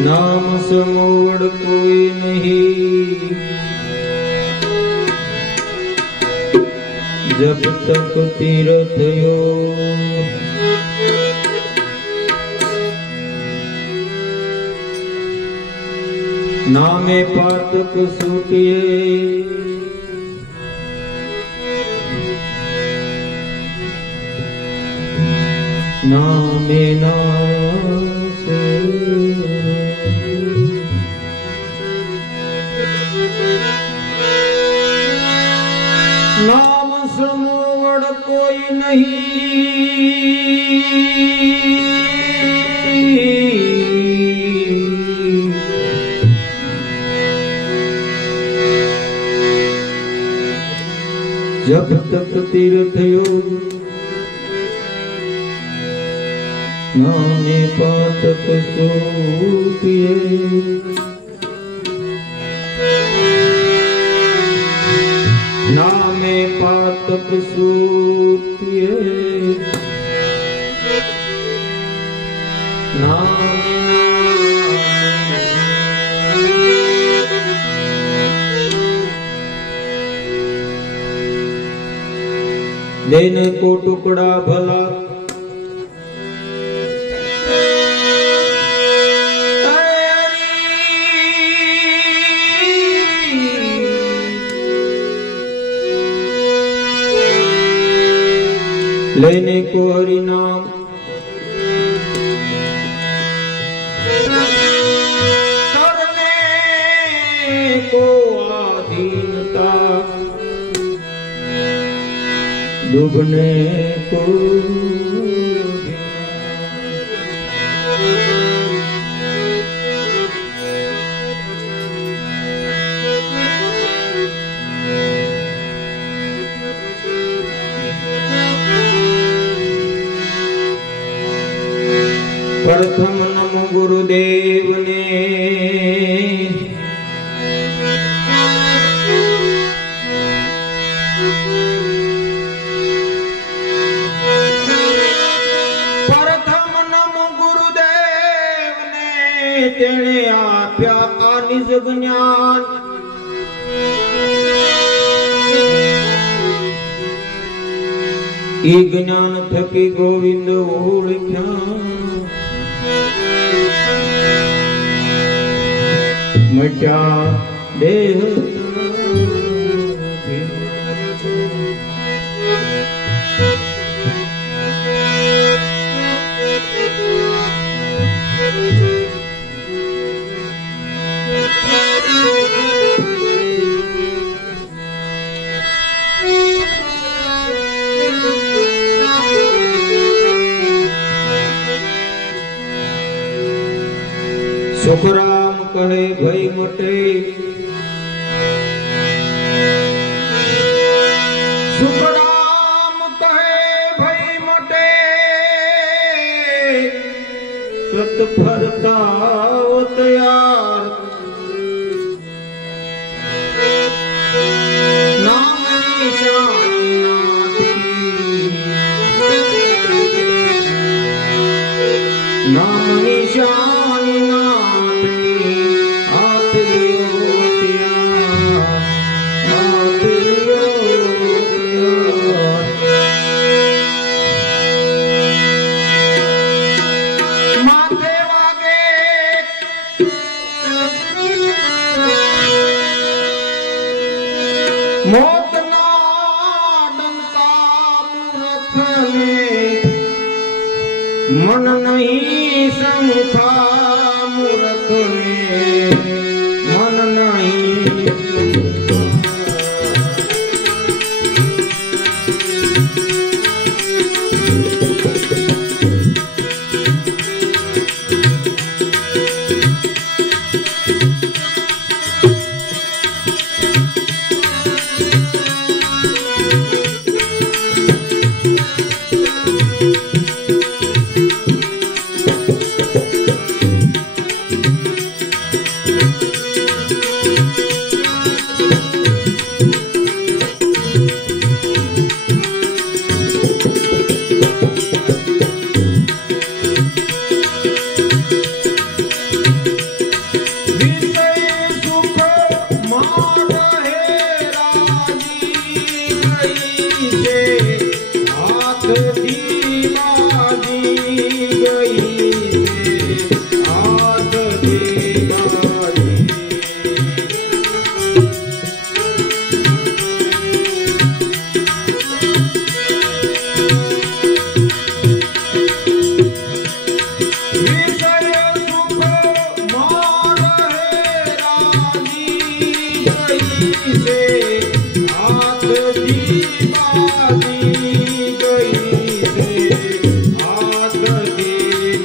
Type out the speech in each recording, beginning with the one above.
नाम समोड़ कोई नहीं, जब तक तीर्थ योग। नामे पातक सूटिए, नामे नासे। नाम समोड़ कोई नहीं, जब तक तीर्थ योग। नामे पातक सूटिए, नामे पातक सूटिए, नामे देने को टुकड़ा भला, लेने को हरि नाम, करने को आधीनता, डूबने को प्रथम नमो गुरुदेव ने, प्रथम नमो गुरुदेव ने, तेने आप्या निज ज्ञान। ई ज्ञान थकी गोविंद ओळख्या, मट्या देह सुखराम कहे भई मोटे, सुखराम कहे भई मोटे, सत फरता तैयार। नाम निशानी नाथ की, नाम निशानी नाथ की, हाथ लियो पिया, हाथ लियो पिया। माथे वागे मौत ना डंका मूर्ख ने, मन नहीं संखा मूर्ख ने, मन नहीं।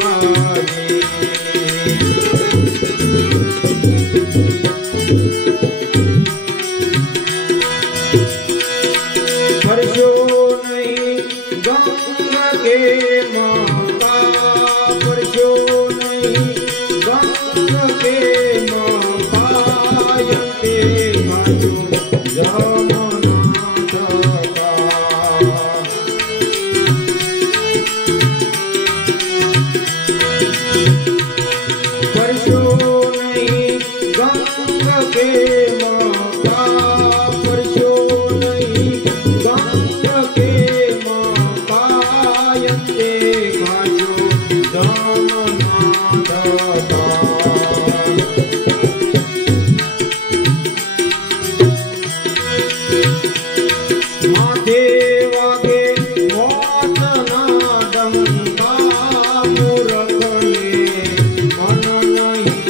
मारी। परसो नहीं गंगा के माता, परसो नहीं गंगा के माता, यते बाजू जमुना तका। परसो नहीं गंगा के माता, परसो नहीं गंगा के माता, यते बाजू जमुना तका। माथे वागे मौत ना डंका, मूरख में मन नहीं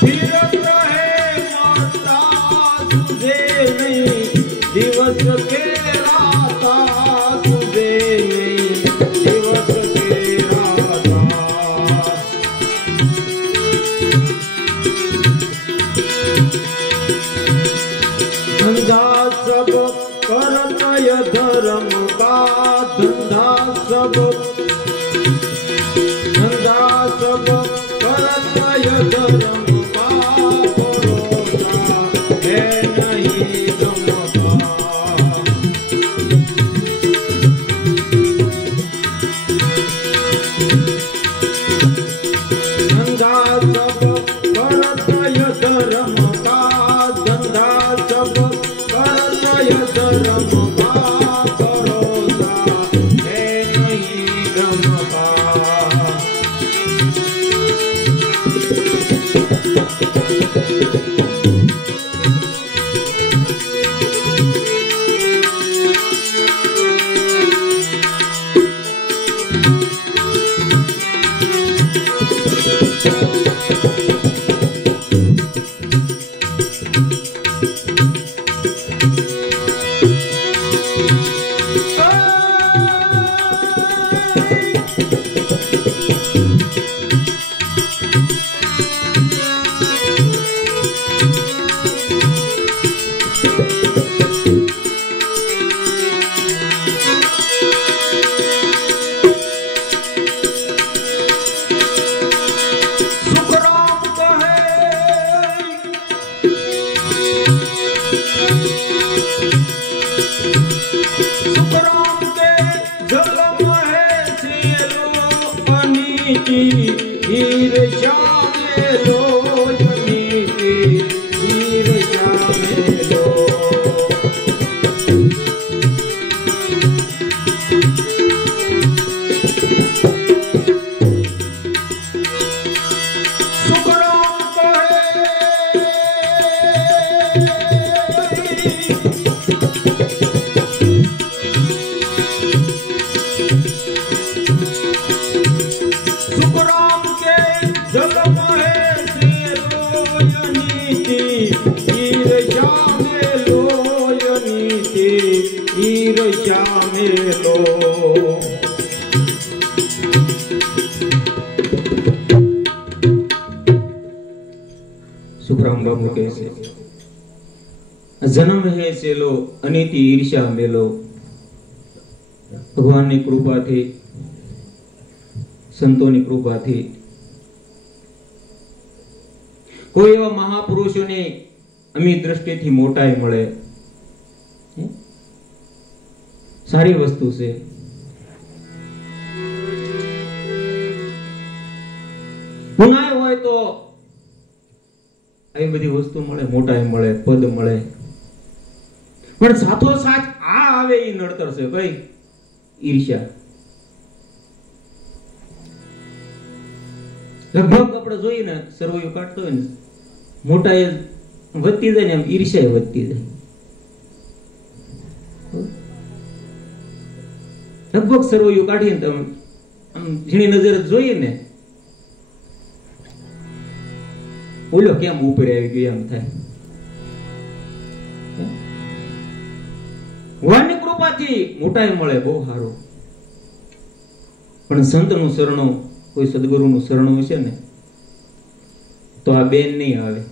फिरत रहे माता दिवस के राता तुझे नहीं, दिवस के राता धंधा सब करतय धर्म का, धंधा सब करतय धर्म का, भरोसा है नहीं गम का। धंधा सब करतय धर्म का, धंधा सब करतय धर्म का, भरोसा है नहीं गम का। सुखराम बाबू कैसे जन्म है सेलो अनीति ईर्ष्या मेलो भगवान ની કૃપાથી સંતોની કૃપાથી કોઈ એવા મહાપુરુષોને અમી દ્રષ્ટિથી મોટાઈ મળે સારી વસ્તુ છે ગુનાય હોય તો આવી બધી વસ્તુ મળે મોટાઈ મળે પદ મળે પણ સાથોસાથ આ આવે એ નડતર છે કઈ ઈર્ષ્યા લગભગ આપણે જોઈએ ને સર્વૈયું કાઢતો હોય ને મોટાઈ વધતી જાય ને એમ ઈર્ષ્યા વધતી જાય લગભગ સર્વૈયું કાઢીને તમે આમ ઝીણી નજર જોઈએ ને બોલો કેમ ઉપર આવી ગયો એમ થાય ભગવાનની કૃપાથી મોટાઈ મળે બહુ સારું પણ સંતનું શરણો કોઈ સદગુરુનું શરણો છે ને તો આ બેન નહીં આવે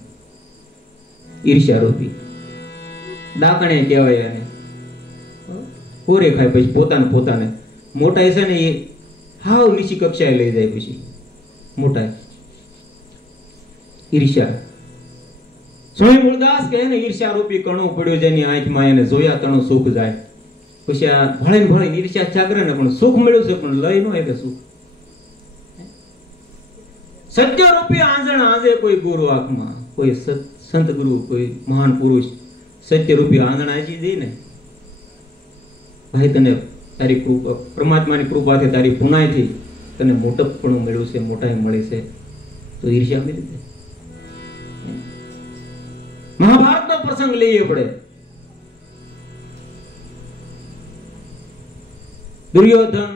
ઈર્ષ્યા રૂપી ડાકણે કહેવાય એને કોરે ખાય પછી પોતાને મોટાઈ છે ને એ હાવ નીચી કક્ષાએ લઈ જાય પછી મોટાઈ ઈર્ષ્યા સ્વામી મૂળદાસ કહે ને ઈર્ષ્યા રૂપી કણું પડ્યું જેની આંખમાં એને જોયા તણું સુખ જાય પછી આ ભળે ઈર્ષ્યા જાગરે ને પણ સુખ મળ્યું છે પણ લઈ ન એટલે સુખ સત્ય રૂપી આંજણ આંજે કોઈ ગુરુ આંખમાં કોઈ સંત ગુરુ કોઈ મહાન પુરુષ સત્ય રૂપી આંજણ આજી દે ને ભાઈ તને તારી કૃપા પરમાત્માની કૃપાથી તારી પુનાઈથી તને મોટપણું મળ્યું છે મોટાઈ મળી છે તો ઈર્ષ્યા મળી જાય મહાભારતનો પ્રસંગ લઈએ પડે દુર્યોધન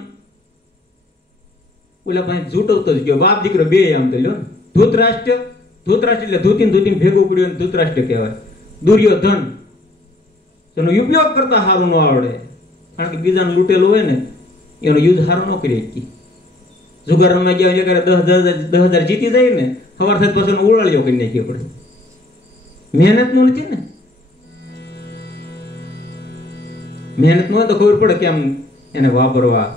ઓલા પાસે જૂટવતો જ ગયો બાપ દીકરો બે આમ તો લ્યો ધૂતરાષ્ટ્ર એટલે ધૂતીન ભેગું પડ્યું ધૂતરાષ્ટ્ર કહેવાય દુર્યોધન એનો ઉપયોગ કરતા સારું ન આવડે, કારણ કે બીજાને લૂંટેલું હોય ને એનો યુદ્ધ સારો ન કરી શકી. જુગાર રમવા ગયા હોય ત્યારે 10,000 જીતી જાય ને, સવાર થાય પછી ઉડાળીઓ કરી નાખીએ પડે. મહેનત નું નથી ને, મહેનત નું હોય તો ખબર પડે કેમ એને વાપરવા.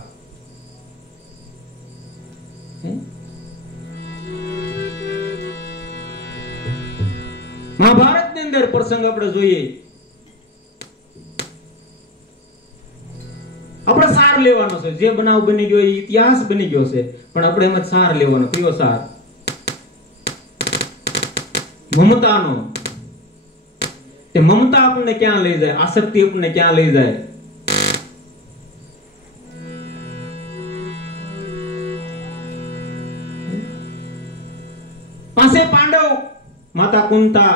મહાભારત ની અંદર પ્રસંગ આપણે જોઈએ, આપણે સાર લેવાનો છે. જે બનાવ બની ગયો ઇતિહાસ બની ગયો છે, પણ આપણે એમાં સાર લેવાનો. કયો સાર? મમતાનો. તે મમતા આપણને ક્યાં લઈ જાય? આસક્તિ આપણને ક્યાં લઈ જાય? પાસે પાંડવ, માતા કુંતા,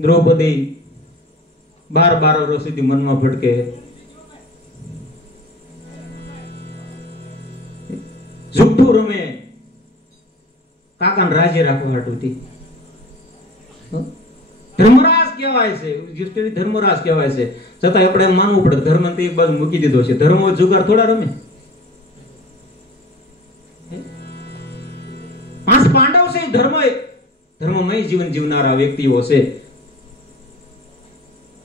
દ્રૌપદી 12 વર્ષ સુધી મનમાં ભટકે. જુઠ્ઠું રમે કાકાને રાજી રાખવા હાટુથી. ધર્મરાજ કહેવાય છે, ધર્મરાજ કહેવાય છે. છતાં આપણે એમ માનવું પડે ધર્મ એક બાજુ મૂકી દીધો છે. ધર્મ જુગાર થોડા રમે. 5 પાંડવ છે, ધર્મમય જીવન જીવનારા વ્યક્તિઓ છે.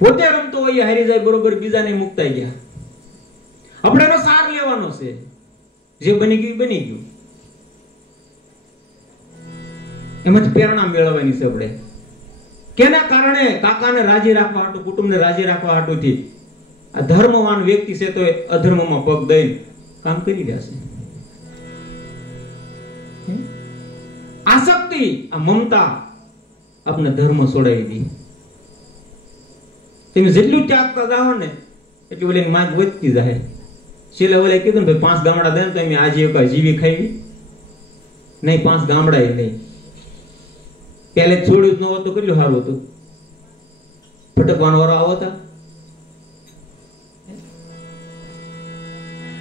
પોતે રમતો હોય હારી જાય બરોબર, બીજાને મુક્તા ગયા. આપણે એનો સાર લેવાનો છે. જે બની ગયું બની ગયું, એમાંથી પ્રેરણા મેળવવાની છે આપણે. કેના કારણે? કાકાને રાજી રાખવા હાટુ, કુટુંબને રાજી રાખવા હાટુથી આ ધર્મવાન વ્યક્તિ છે તો અધર્મમાં પગ દઈને કામ કરી રહ્યા છે. આસક્તિ, આ મમતા આપણે ધર્મ છોડાવી દી. તમે જેટલું ત્યાગતા જાઓ ને એટલી ઓલી માંગ વધતી જાય. છેલ્લે ઓલે કીધું ને 5 ગામડા દે ને તો એમ આજીવિકા જીવી ખાવી નહીં. 5 ગામડા નહીં. પહેલે છોડ્યું જ ન હોત તો કેટલું સારું હતું. ભટકવાનો વારો આવો હતા.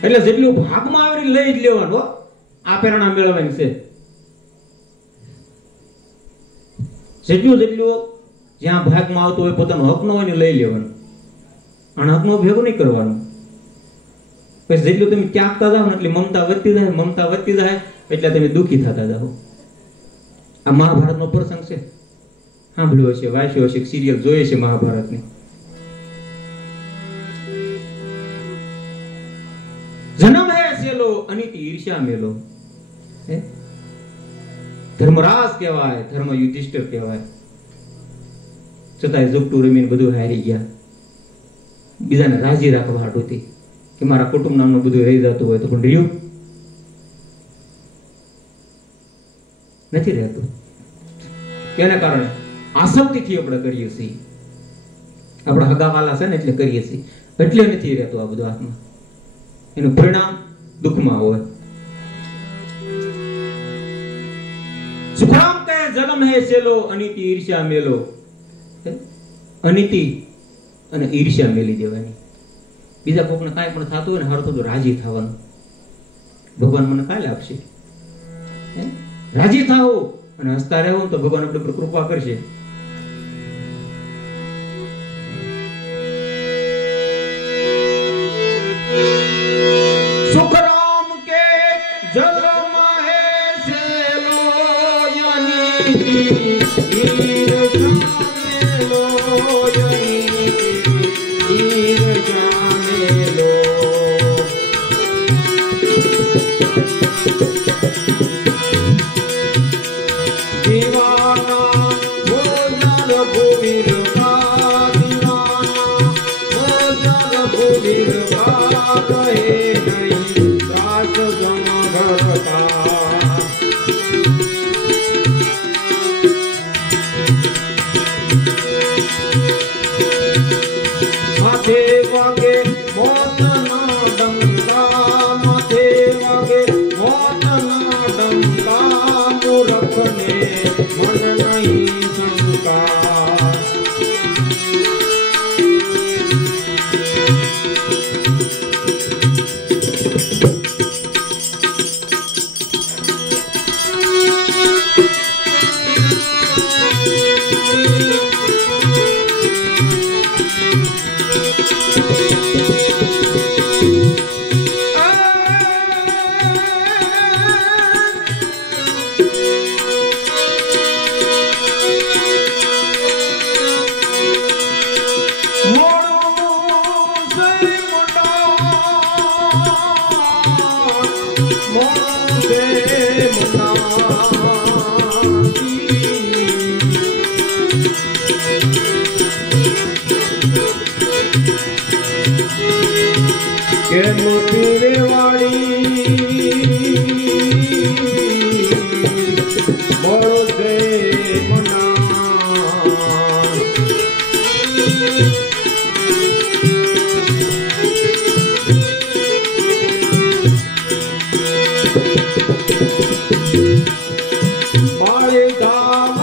એટલે જેટલું ભાગમાં આવે લઈ જ લેવાનું. આ પ્રેરણા મેળવવાની છે. જેટલું જ્યાં ભાગમાં આવતું હોય પોતાનો હક નો હોય લઈ લેવાનું. અને હક નો ભેગો નહીં કરવાનું. પછી જેટલું તમે ત્યાગતા જાઓ ને એટલે મમતા વધતી જાય, મમતા વધતી જાય એટલે તમે દુઃખી થતા જાઓ. આ મહાભારતનો પ્રસંગ છે. સાંભળ્યો છે, વાંચ્યો છે, સિરિયલ જોઈએ છે મહાભારતની. જન્મ હે સેલો અનિતિ ઈર્ષ્યા મેલો. ધર્મરાજ કહેવાય, ધર્મ યુધિષ્ઠિર કહેવાય. છતાંય જુગટું રમીને બધું હારી ગયા. બીજાને રાજી રાખવા હાટુથી કે મારા કુટુંબ નામનું બધું રહી જતું હોય તો પણ રહ્યું નથી રહેતું. કેના કારણે? આસક્તિથી આપણે કરીએ છીએ. આપણા હગાવાલા છે ને એટલે કરીએ છીએ, એટલે નથી રહેતું આ બધું હાથમાં. એનું પરિણામ દુઃખમાં હોય. સુખરામ કહે જન્મ હે સેલો અનિતિ ઈર્ષ્યા મેલો. અનિતિ અને ઈર્ષ્યા મેલી દેવાની. બીજા કોકને કાંઈ પણ થતું હોય ને હારું થતું રાજી થવાનું. ભગવાન મને કાલે આપશે. રાજી થાઓ અને હસતા રહેવું તો ભગવાન આપણી પર કૃપા કરશે. સુખરામ કે જન્મ હે સેલો અનિતિ ઈર્ષ્યા મેલો. કેમ પીરે વાળી મોળો છે મના બાળે ધામ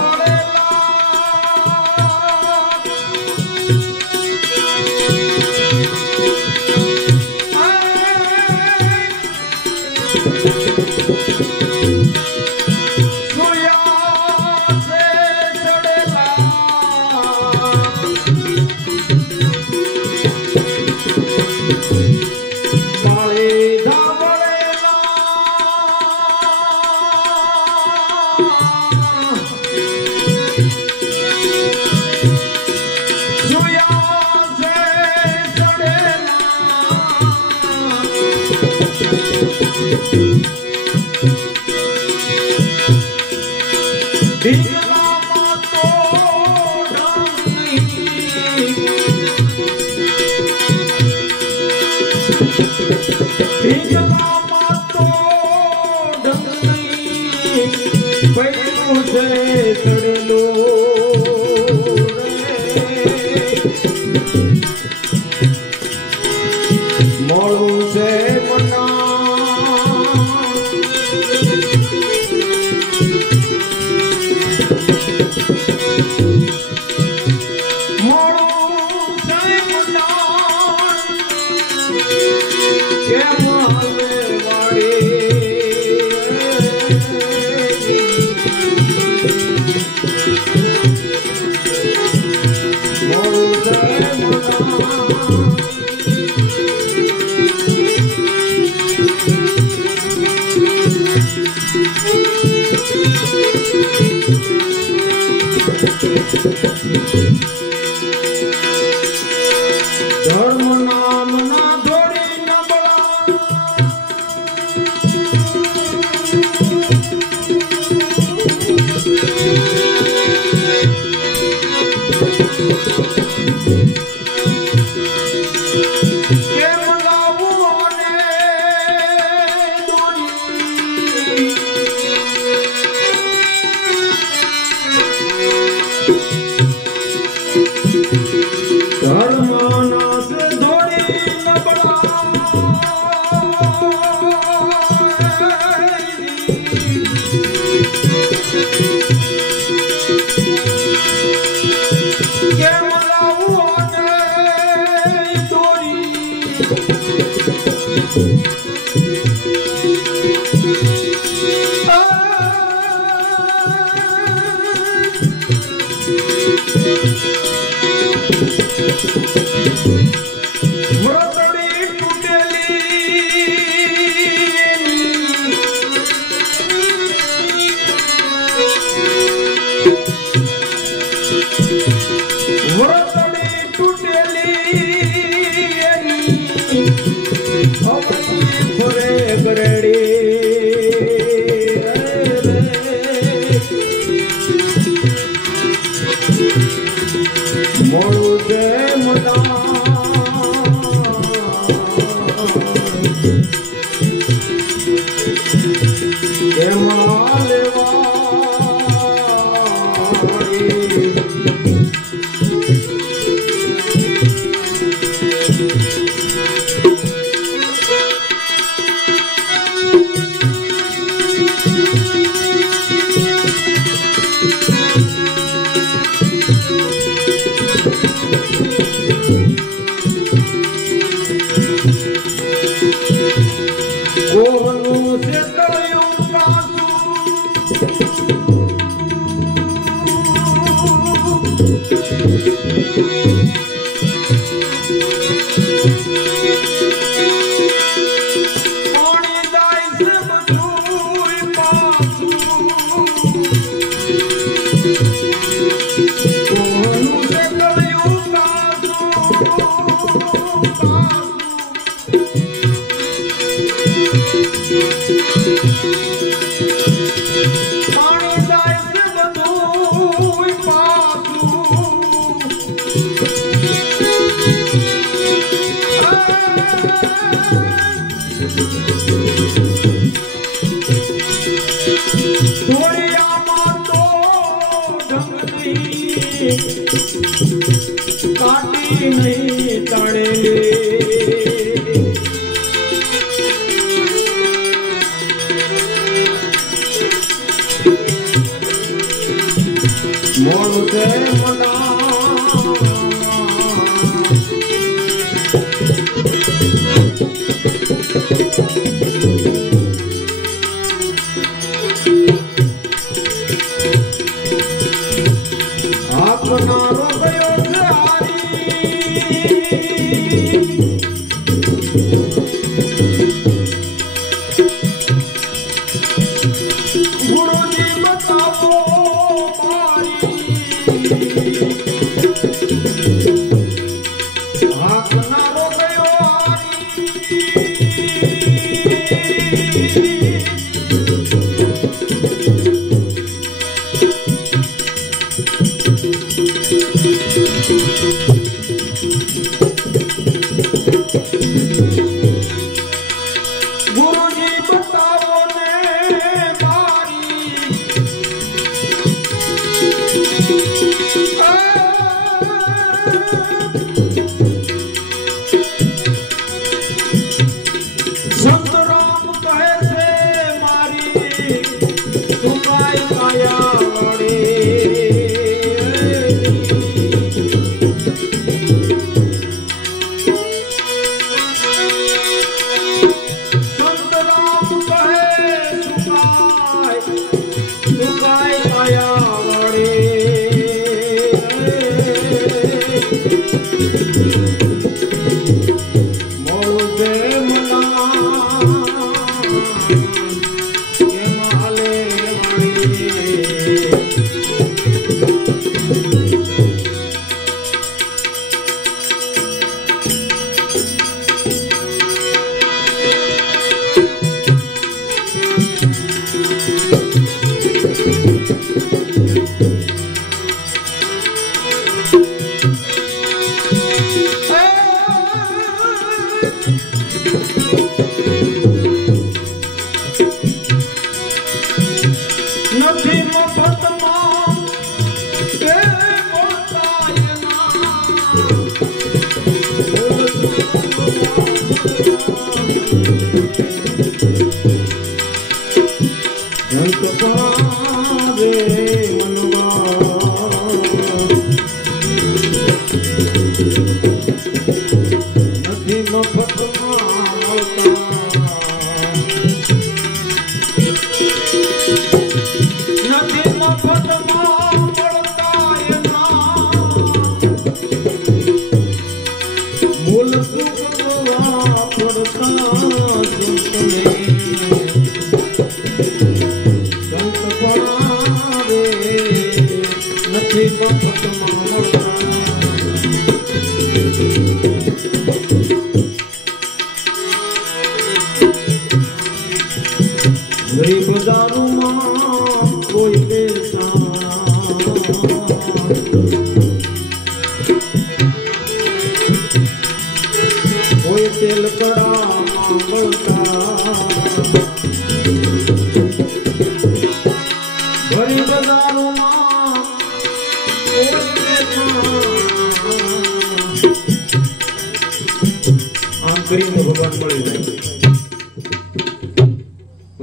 काटी नहीं ताणे मोड़ से मना अपना रोगयो गुरु जी बताओ अपना रोगयो गुरुजी बताओ ने बारी संत राम कहे से मारी सुखाई माया वाली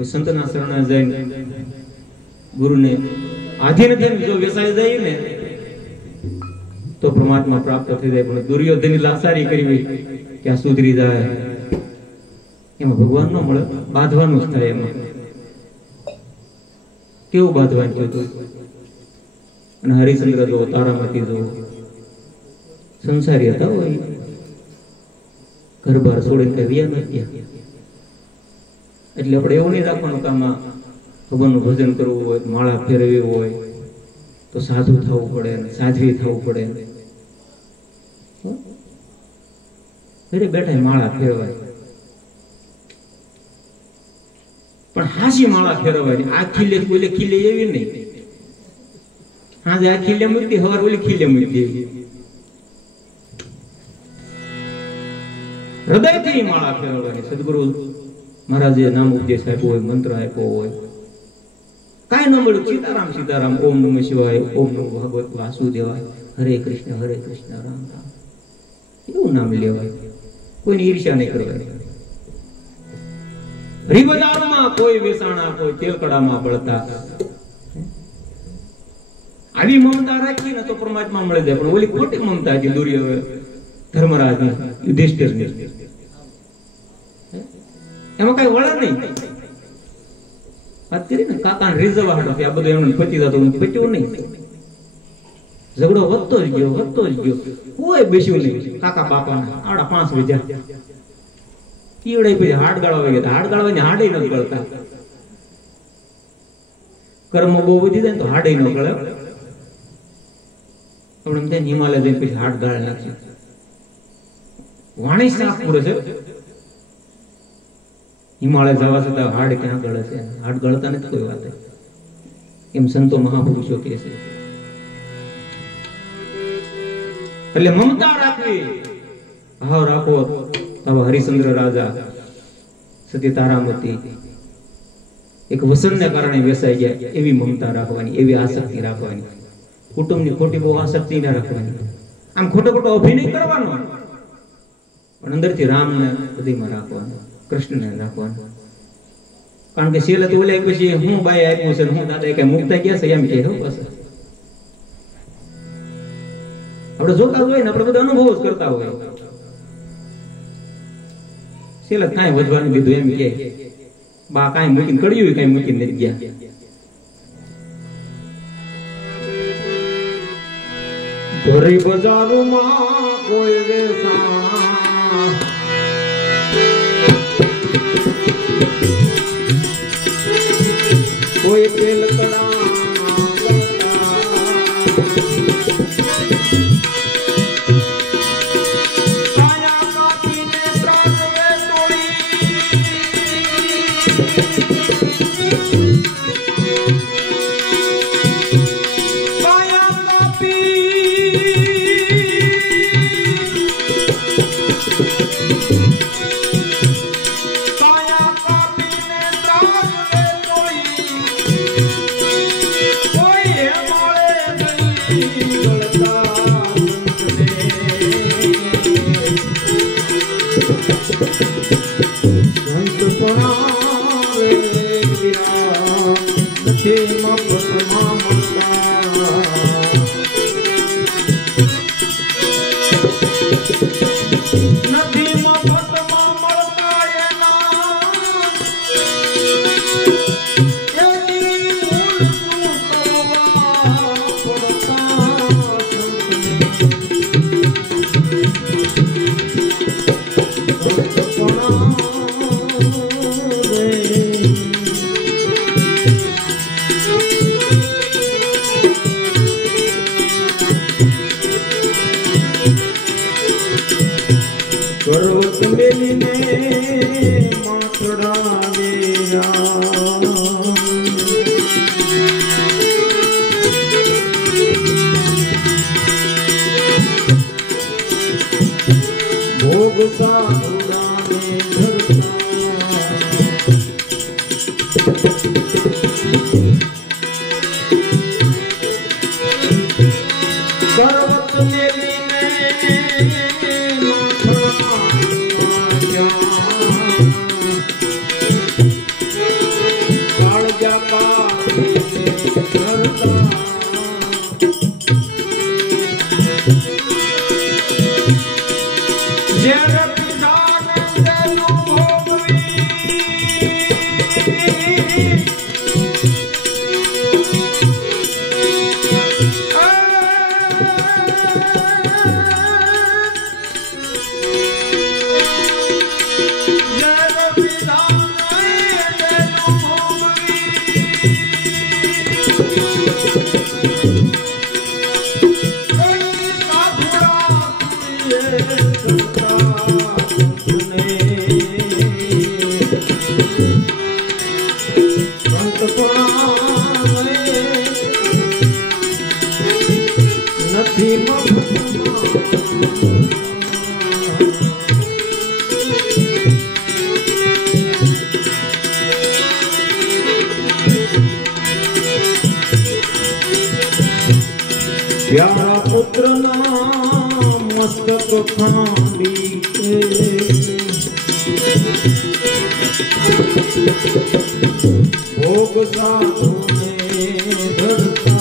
संतना शरणा जाए गुरु ने आधीन थઈને जो व्यसाय જાય ને તો પરમાત્મા પ્રાપ્ત થઈ જાય પણ દુર્યોધનની લાસારી કરવી કે આ સુધરી જાય એમાં ભગવાન નો મળે બાંધવાનું જ થાય એમાં કેવું બાંધવાનું હતું અને હરિશ્ચંદ્ર જો તારામતી જો સંસારી હતા હોય ઘર બહાર છોડીને વ્યા નથી એટલે આપણે એવું નહીં રાખવાનું કે આમાં ભગવાનનું ભજન કરવું હોય માળા ફેરવી હોય તો સાધુ થવું પડે સાધ્વી થવું પડે ઘરે બેઠા માળા ફેરવાય પણ હાસી માળા ફેરવાય આ ખીલે બોલે ખીલે એવી નહીં હાજે આ ખીલે મૂકતી હવાર ઓલી ખીલે મૂકતી હૃદયથી માળા ફેરવવાની સદગુરુ મહારાજે નામ ઉપદેશ આપ્યો હોય મંત્ર આપ્યો હોય काय न મળ્યું સીતારામ સીતારામ ઓમ નમઃ શિવાય ઓમ નમો ભગવત વાસુદેવાય હરે કૃષ્ણ રામ રામ એવું નામ લેવાય કોઈની ઈર્ષ્યા નહીં કરવાની રીબજારમાં કોઈ વેસાણા કોઈ તેલકડામાં બળતા આવી મમતા રાખી ને તો પરમાત્મા મળે જાય પણ ઓલી ખોટી મમતા હતી દુર્યોધન ધર્મરાજની યુધિષ્ઠિરની એમાં કઈ વળે નહીં વાત કરી ને કાકા રીઝવા હાટો આ બધું એમને પચી જતો પચ્યું નહીં ઝઘડો વધતો જ ગયો કોઈ બેસ્યું નહીં કાકા બાપાના આડા 5 વીજા ઈવડે પછી હાડ ગાળવા ગયા હાડ ગાળવાની હાડે ન ગળતા કર્મ બહુ વધી જાય તો હાડે ન ગળે પણ એમ હિમાલય જઈને પછી હાડ ગાળ નાખશે વાણી સાફ પૂરે છે હિમાલય જવા છતાં હાડ ક્યાં ગળે છે હાડ ગળતા નથી કોઈ વાત એમ સંતો મહાપુરુષો કહે છે એટલે મમતા રાખવી ભાવ રાખો તબ હરિશ્ચંદ્ર રાજા સતી તારામતી એક વસનને કારણે વેસાઈ ગયા એવી મમતા રાખવાની એવી આસક્તિ રાખવાની કુટુંબની ખોટી બહુ આસક્તિ ના રાખવાની આમ ખોટો અભિનય કરવાનો પણ અંદરથી રામને હૃદયમાં રાખવાનો કૃષ્ણને રાખવાનો કારણ કે છેલ્લે તો ઓલે પછી હું બાય આપ્યું છે હું દાદા કઈ મુકતા ગયા છે એમ કે બસ આપણે જોતા હોય ને આપણે બધા અનુભવ જ કરતા હોય છેલ્લે કાંઈ વધવાનું દીધું એમ કે બા કાંઈ મૂકીને કડ્યું કાંઈ મૂકીને નથી ગયા ભરી બજારમાં કોઈ વેસાણા કોઈ તેલ કડા प्यारा पुत्र ना मस्तक खांडी भोग साधु ने धरता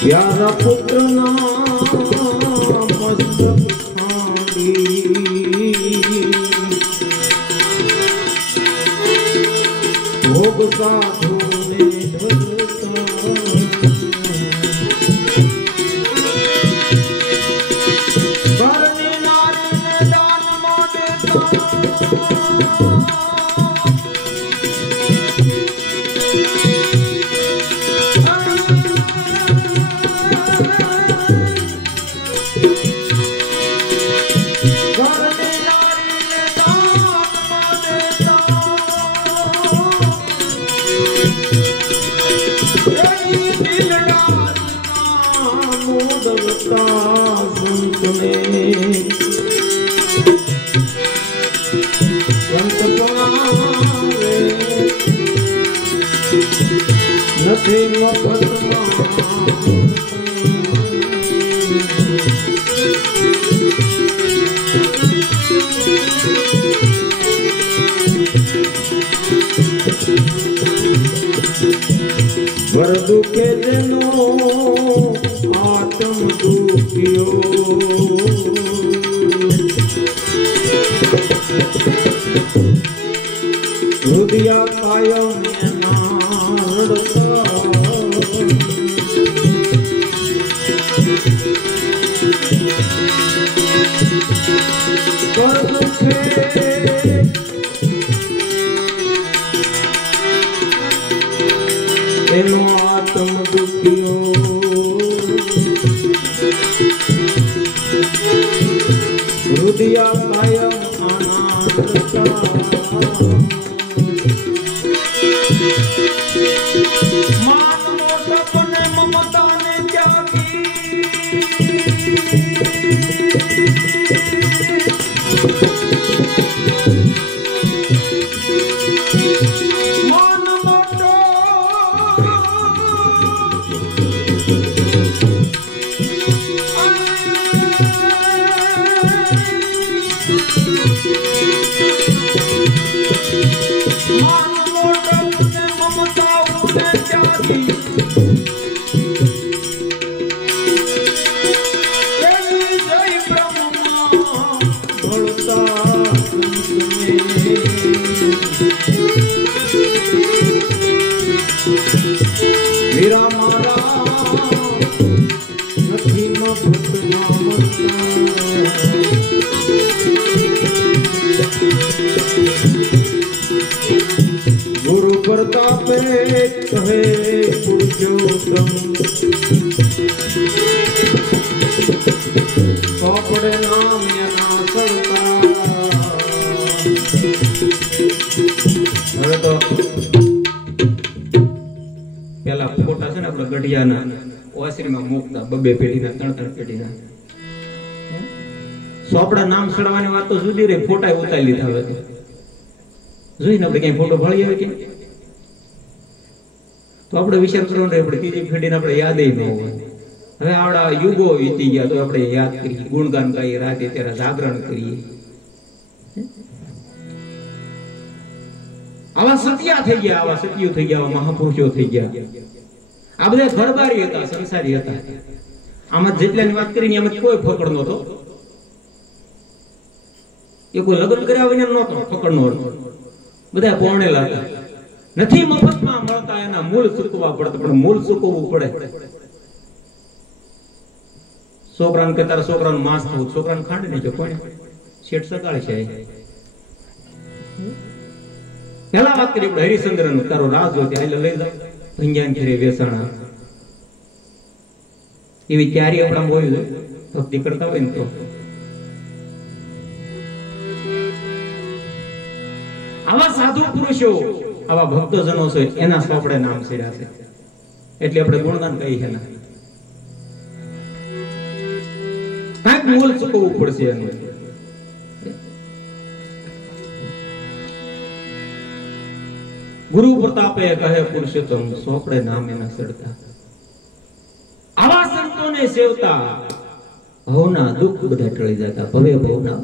प्यारा पुत्र ना मस्तक खांडी भोग साधु ने धरता भरनी नारी ने दान में देता નથી મફતમાં વર દુખે જેનો આત્મ દુખ્યો હૃદય કાયમ એનો આત્મ દુખ્યો હૃદય કાયમ આનંદ માન મોટપને મમતાને ત્યાગી માન મોટો वीरा मारा નથી મફતમાં ગુરુ પ્રતાપે કહે પુરુષોત્તમ આપણે નામ એના સડતા હવે તો પેલા ફોટા છે ને આપડા ગઢિયાના ઓસરીમાં મૂકતા બબે પેઢીના ત્રણ પેઢીના સોપડા નામ સડવાની વાત તો જુદી રે ફોટા ઉતારી લીધા હવે તો જોઈને આપણે ક્યાંય ફોટો ભળી આવે કે તો આપણે વિચાર કરવાનો આપણે ત્રીજી પેઢીને આપણે યાદ ન હોય હવે આવડા યુગો વીતી ગયા તો આપણે યાદ કરીએ ગુણગાન ગાઈએ રાતે ત્યારે જાગરણ કરીએ આવા સત્યા થઈ ગયા આવા સત્યો થઈ ગયા આવા મહાપુરુષો થઈ ગયા આ બધા ઘરબારી હતા સંસારી હતા આમાં જેટલાની વાત કરીને એમાં કોઈ ફકડ નહોતો એ કોઈ લગ્ન કર્યા વિના નહોતો ફકડનો બધા પોણેલા હતા નથી મફતમાં મળતા એના મૂળ ચૂકવવા પડતા પણ મૂળ ચૂકવવું પડે છોકરાને કે તારા છોકરાનું માંસ થવું છોકરાને ખાંડ નહીં જો કોણ શેઠ સગાળે છે પેલા વાત કરી આપણે હરિશ્ચંદ્ર નું તારો રાજ હોય ત્યાં લઈ જાવ ભંજાન ઘરે વેસાણા એવી તૈયારી આપણા હોય ભક્તિ કરતા હોય ને તો આવા સાધુ પુરુષો આવા ભક્તજનો છે એના આપણે નામ શેર્યા છે એટલે આપણે ગુણગાન કહી છે ના કાંઈક મૂળ ચૂકવવું પડશે એનું गुरु प्रतापे कहे पुरुषोत्तम सोपड़े नामे न सड़ता। आवा संतों ने सेवता भवना दुख बधा टळी जाता। भवे भवना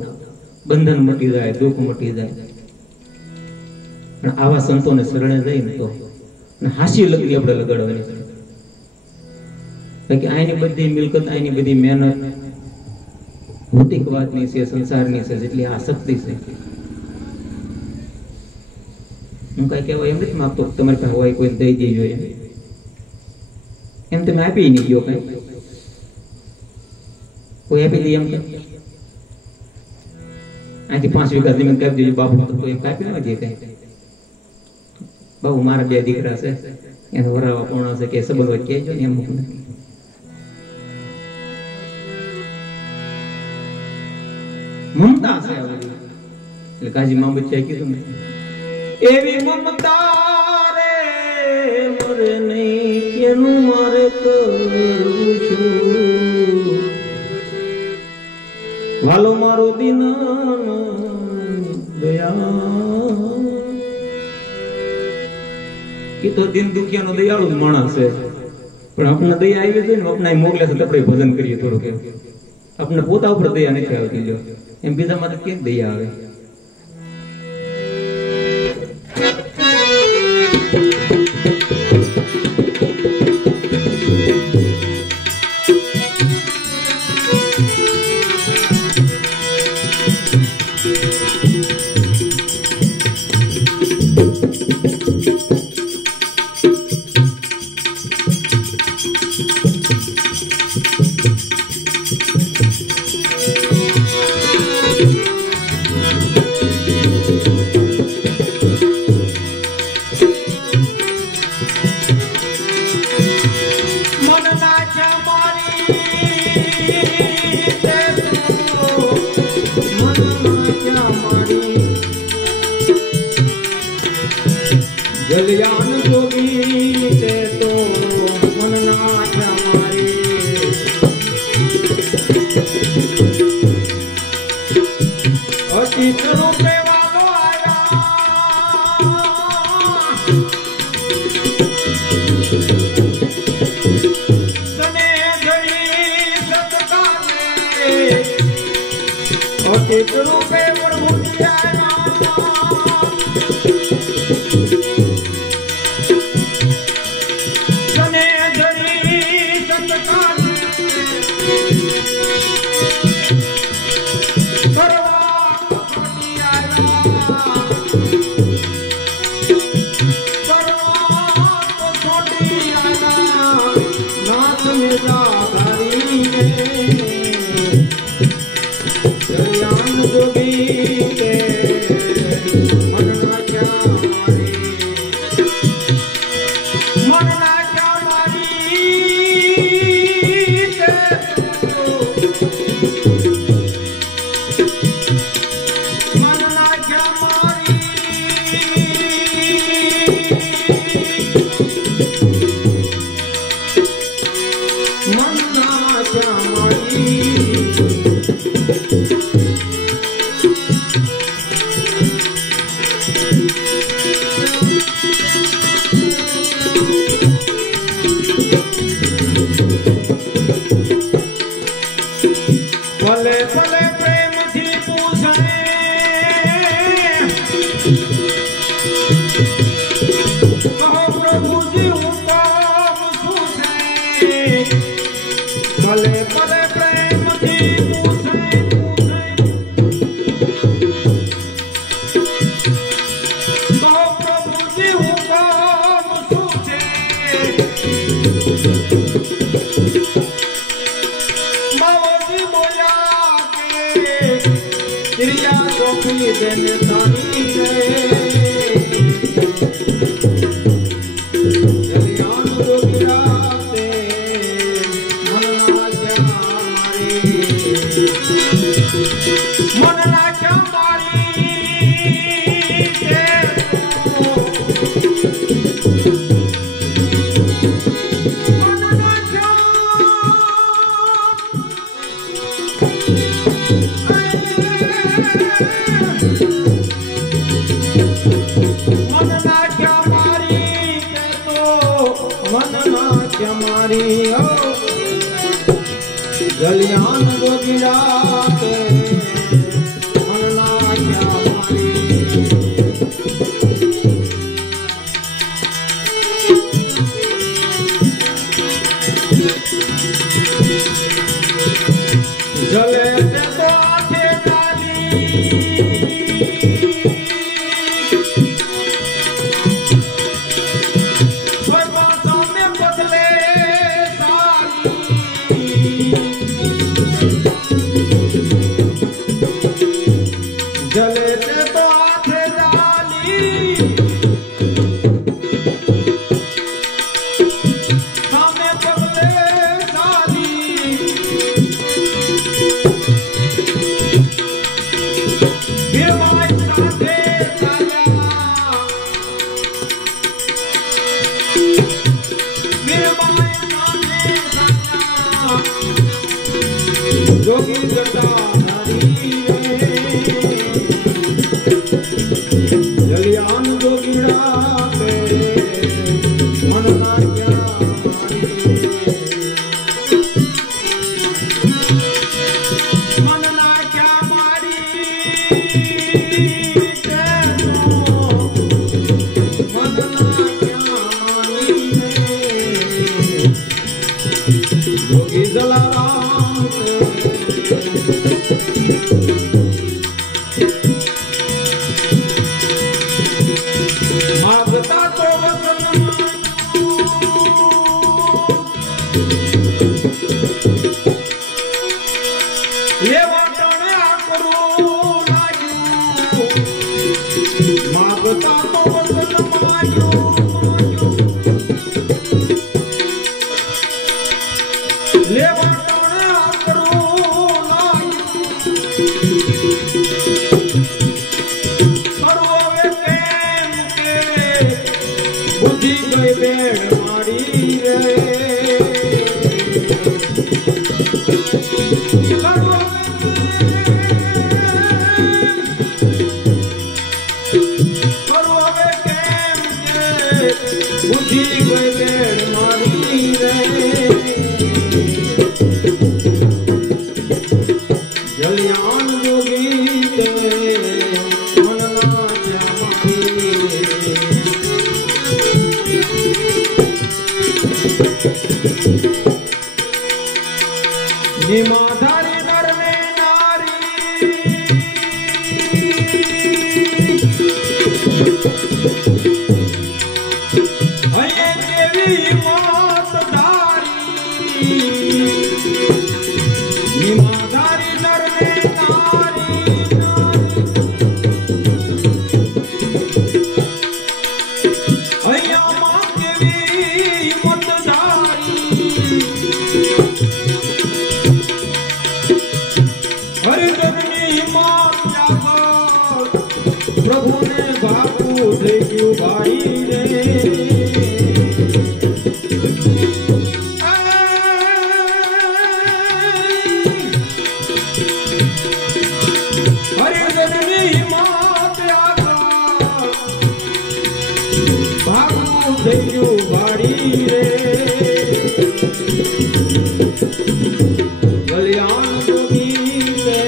बंधन मटी जाए, दुख मटी जाए। पण आवा संतों ने शरणे जईने तो हास्य लकड़ी આપણે લગાડવાની છે। બાકી આની બધી મિલકત, આની બધી મહેનત ભૌતિક વાતની છે, સંસારની છે, જેટલી આસક્તિ છે। હું કઈ કહેવા એમ નથી માંગતો તમારી પાસે હોય કોઈ દઈ દેજો એમ તમે આપી નહીં ગયો કઈ કોઈ આપી દે એમ અહીંથી 5 વીઘા જમીન કાપી દેજો બાપુ તો કોઈ કાપી ન દે કઈ। બાબુ મારા 2 દીકરા છે એને વરાવા કોણા છે કે સંબંધ હોય કહેજો ને એમ નથી। મમતા છે એટલે કાજી મા બચ્ચા કીધું ને એવી મમતા રે મરે નહીં કેનું મારે કરું છું વાલો મારો દિન દયા। એ તો દિન દુખિયાનો દયાળુ માણસ છે પણ આપણે દયા આવી છે ને આપણે મોકલે છે આપણે ભજન કરીએ થોડુંક આપણે પોતા ઉપર દયા નથી આવતી લ્યો એમ બીજા માટે કેમ દયા આવે। जलियान जोगी ते तो मन नाच हमारी अतीत रूपे वालो आया सने घड़ी सत्कारे अतीत रूपे प्रभु आया मन मन नाचा मारी ओ जलियान जोगिरा के मन नाचा मारी जले ते तो आखे डाली कोई बातों में बदले जले ते तो आखे डाली हमें बदले साली फिर माई साथे साया फिर माई साथे साया जोगी जटा जलियान जोगिड़ा पे मन नाचा मन नाचा मारी मन नाचा मारी जोगी जलाराम मागता तो वतन ये वतन आकरू लायू मागता तो वतन मायू ले वतन आकरू लायू बुद्धि गई बेड़ मारी रे बुद्धि गई बेड़ मारी रे जलियान जोगी ते मन नाचा मारी निमाधारी नर में नारी हये देवी मात धारी निमाधारी नर में नारी हया मां देवी मत धारी प्रभु ने बापू थे क्यों भाई रे हरे जननी मात आका बापू थे क्यों भाई रे कल्याण जोगी से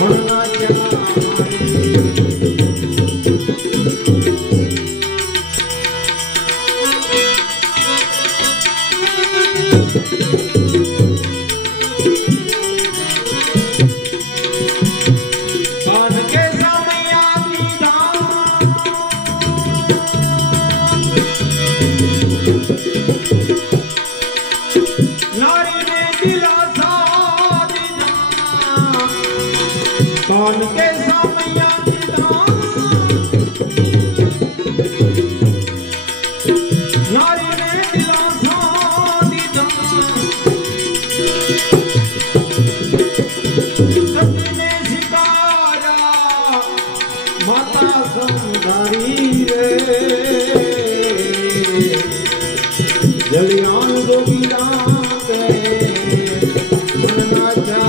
मन नाचा कौन के सामया नारी ने दिलासा दीदा सपने शिकारा माता समझारी रे जलियान जोगिरा के मन नाचा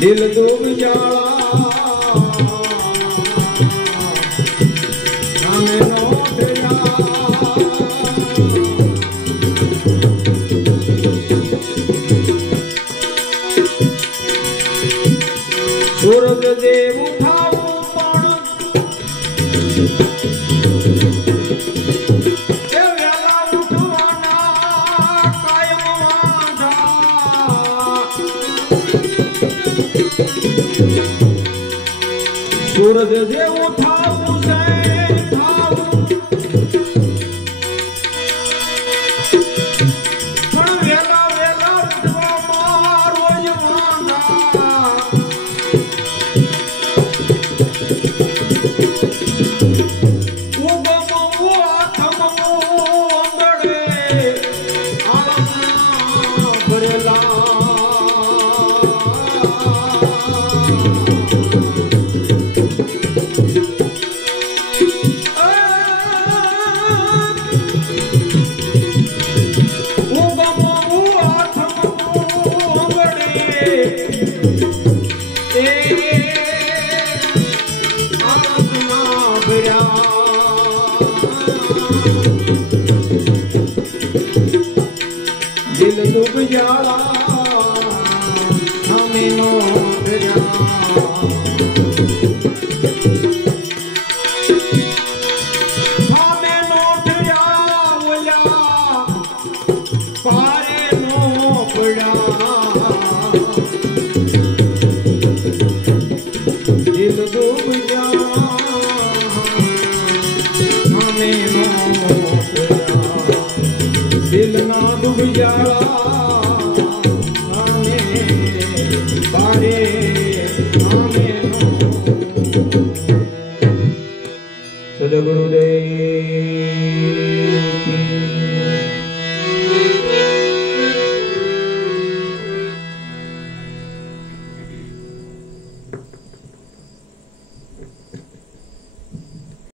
दिल डूब जाला हमें लौट जा सूरज देव उठाओ पण देवला उठवाना कायम वांधा सूरज देव उठाओ से उठाओ पण वेला वेला उठवा मारो जवाना